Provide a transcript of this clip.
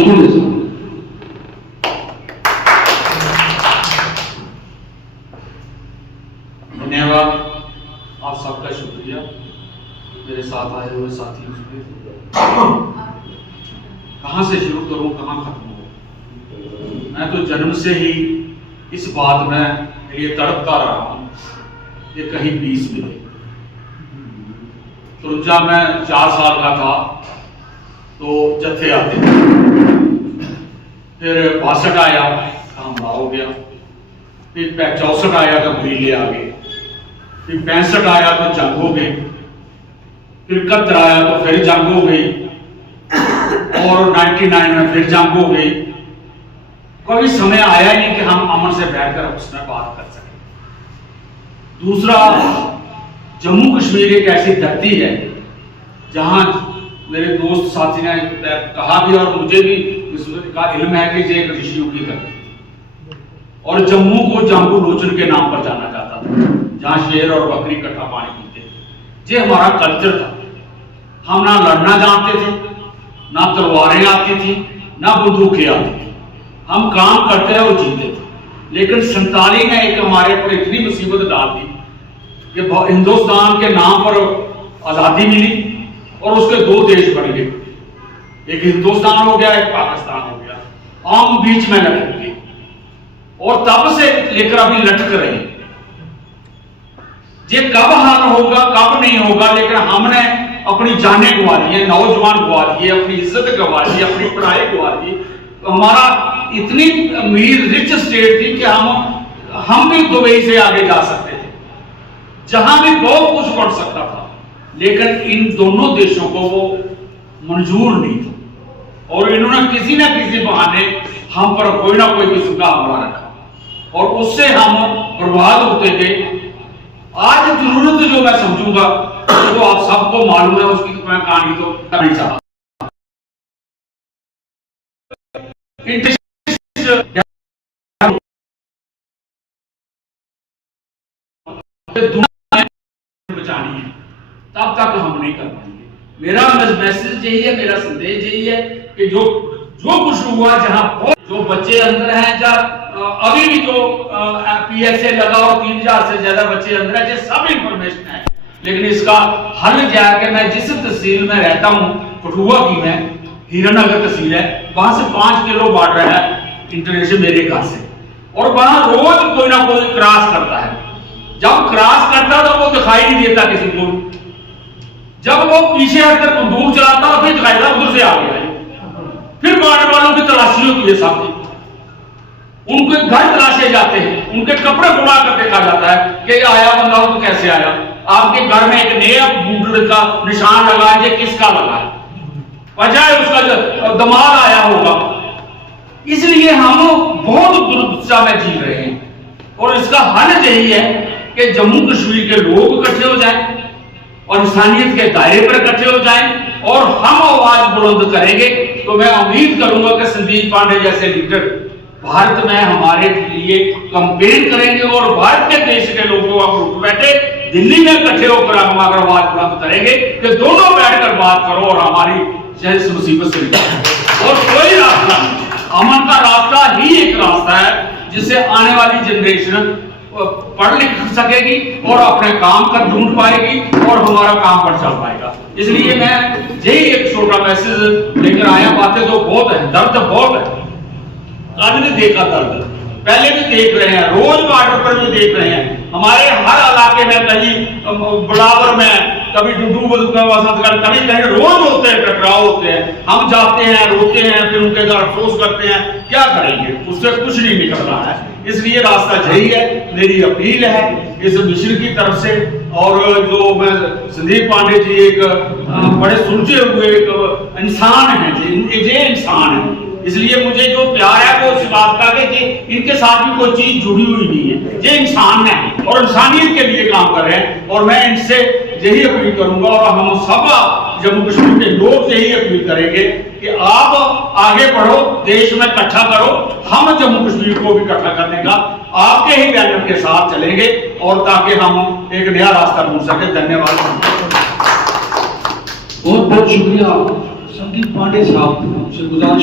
जरूर दे। धन्यवाद, आप सबका शुक्रिया मेरे साथ आए हुए साथियों से। कहाँ से शुरू करूं, कहाँ खत्म हो। मैं तो जन्म से ही इस बात में ये तड़पता रहा हूं कि कहीं पीस मिले। तुरंजा में 4 साल का था तो जत्थे आते थे, फिर 62 आया हमला हो गया, फिर 64 आया तो गुरीले आ गए, फिर 65 आया तो जंग हो गई, फिर 71 आया तो फिर जंग हो गई, और 99 में फिर जंग हो गई। कभी समय आया ही नहीं कि हम अमन से बैठकर उसमें बात कर सकें। दूसरा, जम्मू कश्मीर एक ऐसी धरती है जहां मेरे दोस्त साथी ने कहा भी और मुझे भी इसका इल्म है कि ये एक ऋषियों की धरती है, और जम्मू को जाम्बू लोचन के नाम पर जाना जाता था, जहां शेर और बकरी इकट्ठा पानी पीते थे। ये हमारा कल्चर था। हम ना लड़ना जानते थे, ना तलवारें आती थी, ना बंदूकें आती थी। हम काम करते और जीते थे। लेकिन 47 ने एक हमारे पर इतनी मुसीबत डाल दी कि हिंदुस्तान के नाम पर आज़ादी मिली और उसके 2 देश बन गए, एक हिंदुस्तान हो गया, एक पाकिस्तान हो गया। हम बीच में लटक गए और तब से लेकर अभी लटक रहे हैं। ये कब हल होगा, कब नहीं होगा, लेकिन हमने अपनी जानें गवा दी है, नौजवान गवा दिए, अपनी इज्जत गवा दी, अपनी पढ़ाई गवा दी। हमारा इतनी अमीर रिच स्टेट थी कि हम भी दुबई से आगे जा सकते थे, जहां भी बहुत कुछ बढ़ सकता था, लेकिन इन दोनों देशों को वो मंजूर नहीं था और इन्होंने किसी न किसी बहाने हम पर कोई ना कोई किस्म का हमला रखा और उससे हम बर्बाद होते गए। आज जरूरत जो मैं समझूंगा तो आप सबको मालूम है, उसकी तो मैं कहानी तो नहीं चाहता। बचानी है, तब तक हम नहीं कर पाएंगे। मेरा मैसेज यही है, मेरा संदेश यही है कि जो कुछ हुआ, जहां जो बच्चे अंदर हैं, अभी भी जो PSA लगा और 3000 से ज्यादा बच्चे अंदर हैं, ये सब इंफॉर्मेशन है। लेकिन इसका हल जाके मैं जिस तहसील में रहता हूं, कठुआ की मैं, हीरानगर तहसील है, वहां से 5 किलो बॉर्डर है इंटरनेशनल मेरे घर से, और वहां रोज कोई ना कोई क्रॉस करता है। जब क्रॉस करता तो वो दिखाई नहीं देता किसी को, जब वो पीछे हटकर बंदूक चलाता फिर दिखाई देता उधर से आ गया। फिर बॉर्डर वालों की तलाशी होती है सामने, उनके घर तलाशे जाते हैं, उनके कपड़े खुला कर देखा जाता है कि आया बंदा तो कैसे आया। आपके घर में एक नया बूट का निशान लगा है, ये किसका लगा है, वजह है उसका दमाद आया होगा। इसलिए हम बहुत दुर्दशा में जी रहे हैं और इसका हल यही है कि जम्मू कश्मीर के लोग इकट्ठे हो जाएं और इंसानियत के दायरे पर इकट्ठे हो जाएं और हम आवाज बुलंद करेंगे। तो मैं उम्मीद करूंगा कि संदीप पांडे जैसे लीडर भारत में हमारे लिए कंपेन करेंगे और भारत के देश के लोगों का ग्रुप बैठे दिल्ली में इकट्ठे होकर हम अगर आवाज बुलंद करेंगे कि दोनों बैठकर बात करो और हमारी इस मुसीबत से निकालो। और कोई रास्ता नहीं, अमन का रास्ता ही एक रास्ता है जिससे आने वाली जनरेशन पढ़ लिख सकेगी और अपने काम कर ढूंढ पाएगी और हमारा काम पर चल पाएगा। इसलिए मैं यही एक छोटा मैसेज लेकर आया। बातें तो बहुत है, दर्द बहुत है, कल भी देखा दर्द, पहले भी देख रहे हैं, रोज बॉर्डर पर भी देख रहे हैं। हमारे हर इलाके में, कहीं बलावर में, कभी डुडू कभी कहीं रोज होते हैं, टकराव होते हैं। हम जाते हैं, रोते हैं, फिर उनके घर अफसोस करते हैं, क्या करेंगे, उससे कुछ नहीं निकल रहा है। इसलिए रास्ता यही है। मेरी अपील है इस मिशन की तरफ से, और जो मैं संदीप पांडे जी एक बड़े सुलझे हुए एक इंसान है, ये इंसान है, इसलिए मुझे जो प्यार है वो इस बात का है कि इनके साथ भी कोई चीज जुड़ी हुई नहीं है, ये इंसान है और इंसानियत के लिए काम कर रहे हैं। और मैं इनसे यही अपील करूंगा और हम सब जम्मू कश्मीर के लोग यही अपील करेंगे कि आप आगे बढ़ो, देश में इकट्ठा करो। हम जम्मू कश्मीर को भी इकट्ठा करने का आपके ही बैनर के साथ चलेंगे और ताकि हम एक नया रास्ता ढूंढ सके। धन्यवाद। बहुत बहुत शुक्रिया संदीप पांडे साहब से। गुजारिश